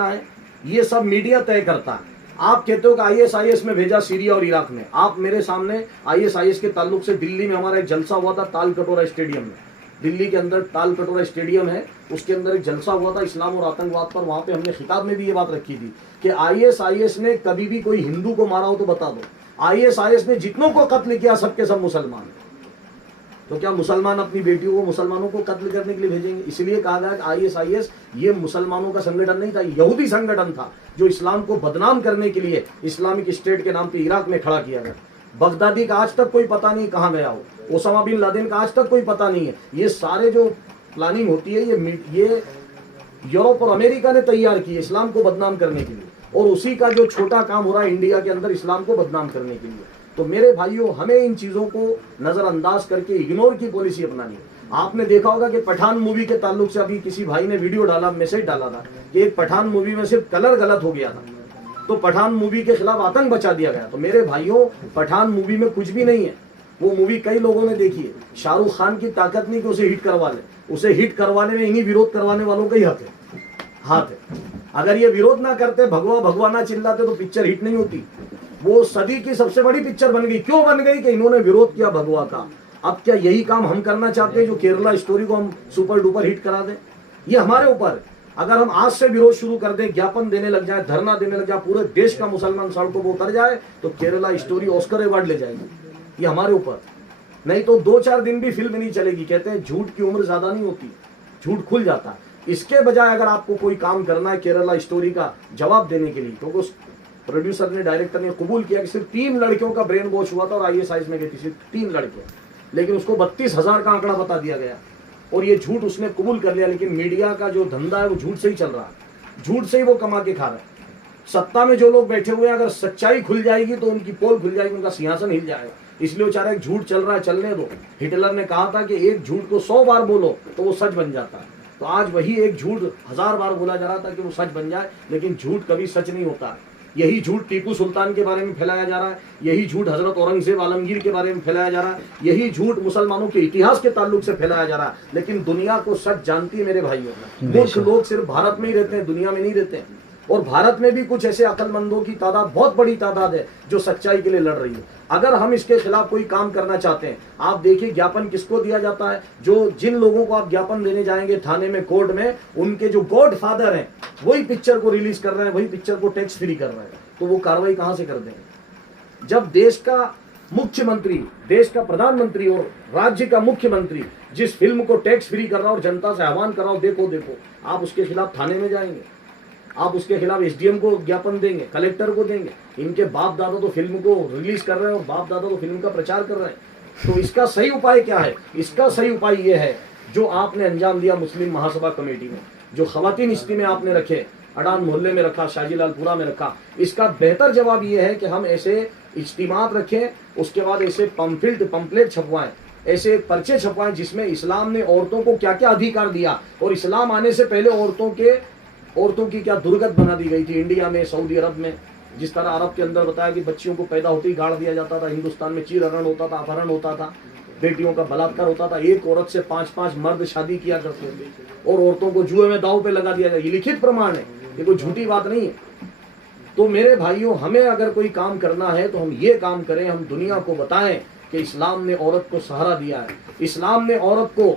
है, ये सब मीडिया तय करता है। आप कहते हो कि आईएसआईएस में भेजा सीरिया और इराक में। आप मेरे सामने आईएसआईएस के ताल्लुक से दिल्ली में हमारा एक जलसा हुआ था ताल कटोरा स्टेडियम में। दिल्ली के अंदर ताल कटोरा स्टेडियम है, उसके अंदर एक जलसा हुआ था इस्लाम और आतंकवाद पर। वहां पे हमने खिताब में भी ये बात रखी थी कि आईएसआईएस ने कभी भी कोई हिंदू को मारा हो तो बता दो। आईएसआईएस ने जितनों को कत्ल किया सबके सब मुसलमान। तो क्या मुसलमान अपनी बेटियों को मुसलमानों को कत्ल करने के लिए भेजेंगे? इसलिए कहा गया कि आईएसआईएस ये मुसलमानों का संगठन नहीं था, यहूदी संगठन था जो इस्लाम को बदनाम करने के लिए इस्लामिक स्टेट के नाम पे इराक में खड़ा किया गया। बगदादी का आज तक कोई पता नहीं कहां गया हो, ओसामा बिन लादेन का आज तक कोई पता नहीं है। ये सारे जो प्लानिंग होती है ये यूरोप और अमेरिका ने तैयार की इस्लाम को बदनाम करने के लिए, और उसी का जो छोटा काम हो रहा है इंडिया के अंदर इस्लाम को बदनाम करने के लिए। तो मेरे भाइयों, हमें इन चीजों को नजरअंदाज करके इग्नोर की पॉलिसी अपनानी है। आपने देखा होगा कि पठान मूवी के ताल्लुक से अभी किसी भाई ने वीडियो डाला, मैसेज डाला था कि एक पठान मूवी में सिर्फ कलर गलत हो गया था, तो पठान मूवी के खिलाफ आतंक बचा दिया गया। तो मेरे भाइयों, पठान मूवी में कुछ भी नहीं है। वो मूवी कई लोगों ने देखी है। शाहरुख खान की ताकत नहीं कि उसे हिट करवा ले, उसे हिट करवाने में इन्हीं विरोध करवाने वालों का ही हाथ है। अगर ये विरोध ना करते, भगवा भगवा ना चिल्लाते, तो पिक्चर हिट नहीं होती। वो सदी की सबसे बड़ी पिक्चर बन गई। क्यों बन गई? कि इन्होंने विरोध किया भगवा का। अब क्या यही काम हम करना चाहते हैं, जो केरला स्टोरी को हम सुपर डुपर हिट करा दें? ये हमारे ऊपर। अगर हम आज से विरोध शुरू कर दें, ज्ञापन देने लग जाए, धरना देने लग जाए, पूरे देश का मुसलमान सड़कों पर उतर जाए, तो केरला स्टोरी ऑस्कर अवार्ड ले जाएगी। ये हमारे ऊपर। नहीं तो 2-4 दिन भी फिल्म नहीं चलेगी। कहते हैं झूठ की उम्र ज्यादा नहीं होती, झूठ खुल जाता है। इसके बजाय अगर आपको कोई काम करना है केरला स्टोरी का जवाब देने के लिए, तो उस प्रोड्यूसर ने, डायरेक्टर ने कबूल किया कि सिर्फ 3 लड़कियों का ब्रेन वॉश हुआ था और आईएसआईएस में गई थी सिर्फ 3 लड़कियां, लेकिन उसको 32,000 का आंकड़ा बता दिया गया और ये झूठ उसने कबूल कर लिया। लेकिन मीडिया का जो धंधा है वो झूठ से ही चल रहा है, झूठ से ही वो कमा के खा रहे हैं। सत्ता में जो लोग बैठे हुए हैं, अगर सच्चाई खुल जाएगी तो उनकी पोल खुल जाएगी, उनका सिंहासन हिल जाएगा। इसलिए वो चाह रहा है झूठ चल रहा है, चलने दो। हिटलर ने कहा था कि एक झूठ को 100 बार बोलो तो वो सच बन जाता है। तो आज वही एक झूठ 1000 बार बोला जा रहा था कि वो सच बन जाए, लेकिन झूठ कभी सच नहीं होता। यही झूठ टीपू सुल्तान के बारे में फैलाया जा रहा है, यही झूठ हजरत औरंगजेब आलमगीर के बारे में फैलाया जा रहा है, यही झूठ मुसलमानों के इतिहास के ताल्लुक से फैलाया जा रहा है। लेकिन दुनिया को सच जानती है मेरे भाइयों। मूर्ख लोग सिर्फ भारत में ही रहते हैं, दुनिया में नहीं रहते हैं। और भारत में भी कुछ ऐसे अक्लमंदों की तादाद, बहुत बड़ी तादाद है, जो सच्चाई के लिए लड़ रही है। अगर हम इसके खिलाफ कोई काम करना चाहते हैं, आप देखिए ज्ञापन जिनको दिया जाता है, जिन लोगों को आप ज्ञापन देने जाएंगे थाने में, कोर्ट में, उनके जो गॉड फादर हैं वही पिक्चर को रिलीज कर रहे हैं, वही पिक्चर को टैक्स फ्री कर रहे हैं। तो वो कार्रवाई कहां से कर देंगे? जब देश का मुख्यमंत्री, देश का प्रधानमंत्री और राज्य का मुख्यमंत्री जिस फिल्म को टैक्स फ्री कर रहा है और जनता से आह्वान कर रहा हो, देखो देखो, आप उसके खिलाफ थाने में जाएंगे, आप उसके खिलाफ एसडीएम को ज्ञापन देंगे, कलेक्टर को देंगे। इनके बाप दादा तो फिल्म को रिलीज कर रहे हैं और बाप दादा तो फिल्म का प्रचार कर रहे हैं। तो इसका सही उपाय क्या है? इसका सही उपाय यह है जो आपने अंजाम दिया मुस्लिम महासभा कमेटी में, जो खवातीन इज्तिमा आपने रखे, अडान मोहल्ले में रखा, शाहजीलालपुरा में रखा। इसका बेहतर जवाब यह है कि हम ऐसे इज्तिमात रखें, उसके बाद ऐसे पंपलेट छपवाएं, ऐसे पर्चे छपवाएं जिसमें इस्लाम ने औरतों को क्या क्या अधिकार दिया, और इस्लाम आने से पहले औरतों की क्या दुर्गत बना दी गई थी इंडिया में, सऊदी अरब में। जिस तरह अरब के अंदर बताया कि बच्चियों को पैदा होते ही गाड़ दिया जाता था, हिंदुस्तान में चीरहरण होता था, अपहरण होता था, बेटियों का बलात्कार होता था, एक औरत से 5-5 मर्द शादी किया करते थे, और औरतों को जुए में दांव पे लगा दिया जाए। ये लिखित प्रमाण है, ये कोई झूठी बात नहीं है। तो मेरे भाइयों, हमें अगर कोई काम करना है तो हम ये काम करें, हम दुनिया को बताएं कि इस्लाम ने औरत को सहारा दिया है। इस्लाम ने औरत को,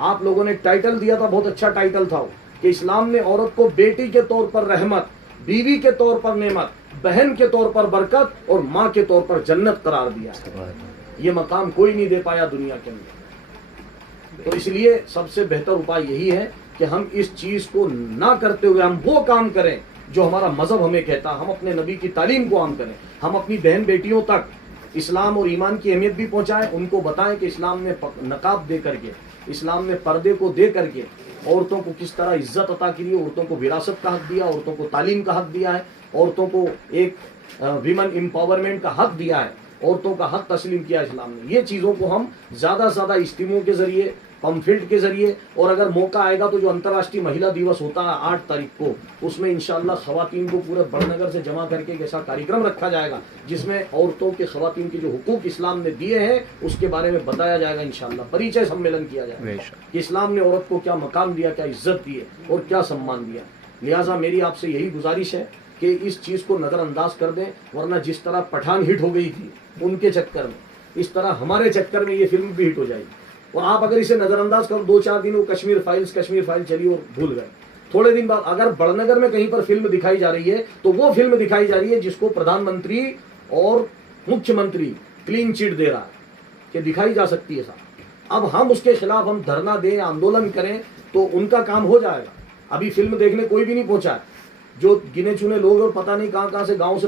आप लोगों ने टाइटल दिया था, बहुत अच्छा टाइटल था कि इस्लाम ने औरत को बेटी के तौर पर रहमत, बीवी के तौर पर नेमत, बहन के तौर पर बरकत और माँ के तौर पर जन्नत करार दिया है। ये मकाम कोई नहीं दे पाया दुनिया के अंदर। तो इसलिए सबसे बेहतर उपाय यही है कि हम इस चीज को ना करते हुए हम वो काम करें जो हमारा मजहब हमें कहता है। हम अपने नबी की तालीम को आम करें, हम अपनी बहन बेटियों तक इस्लाम और ईमान की अहमियत भी पहुंचाएं, उनको बताएं कि इस्लाम ने नकाब दे करके, इस्लाम ने पर्दे को दे करके औरतों को किस तरह इज्जत अता की है, औरतों को विरासत का हक दिया, औरतों को तालीम का हक दिया है, औरतों को एक विमेन एम्पावरमेंट का हक दिया है, औरतों का हक तस्लीम किया इस्लाम ने। ये चीज़ों को हम ज़्यादा से ज़्यादा इज्तिमाओं के जरिए, पम्फलेट के जरिए, और अगर मौका आएगा तो जो अंतर्राष्ट्रीय महिला दिवस होता है 8 तारीख को, उसमें इंशाअल्लाह खवातीन को पूरे बड़नगर से जमा करके एक ऐसा कार्यक्रम रखा जाएगा जिसमें औरतों के, खवातीन के जो हुकूक इस्लाम ने दिए हैं उसके बारे में बताया जाएगा। इंशाअल्लाह परिचय सम्मेलन किया जाएगा कि इस्लाम ने औरत को क्या मकाम दिया, क्या इज्जत दी है और क्या सम्मान दिया। लिहाजा मेरी आपसे यही गुजारिश है कि इस चीज़ को नज़रअंदाज कर दें, वरना जिस तरह पठान हिट हो गई थी उनके चक्कर में, इस तरह हमारे चक्कर में ये फिल्म भी हिट हो जाएगी। और आप अगर इसे नज़रअंदाज करो, 2-4 दिन वो कश्मीर फाइल चली और भूल गए। थोड़े दिन बाद अगर बड़नगर में कहीं पर फिल्म दिखाई जा रही है तो वो फिल्म दिखाई जा रही है जिसको प्रधानमंत्री और मुख्यमंत्री क्लीन चिट दे रहा है कि दिखाई जा सकती है साहब। अब हम उसके खिलाफ हम धरना दें, आंदोलन करें तो उनका काम हो जाएगा। अभी फिल्म देखने कोई भी नहीं पहुंचा है, जो गिने चुने लोग और पता नहीं कहां से गांव से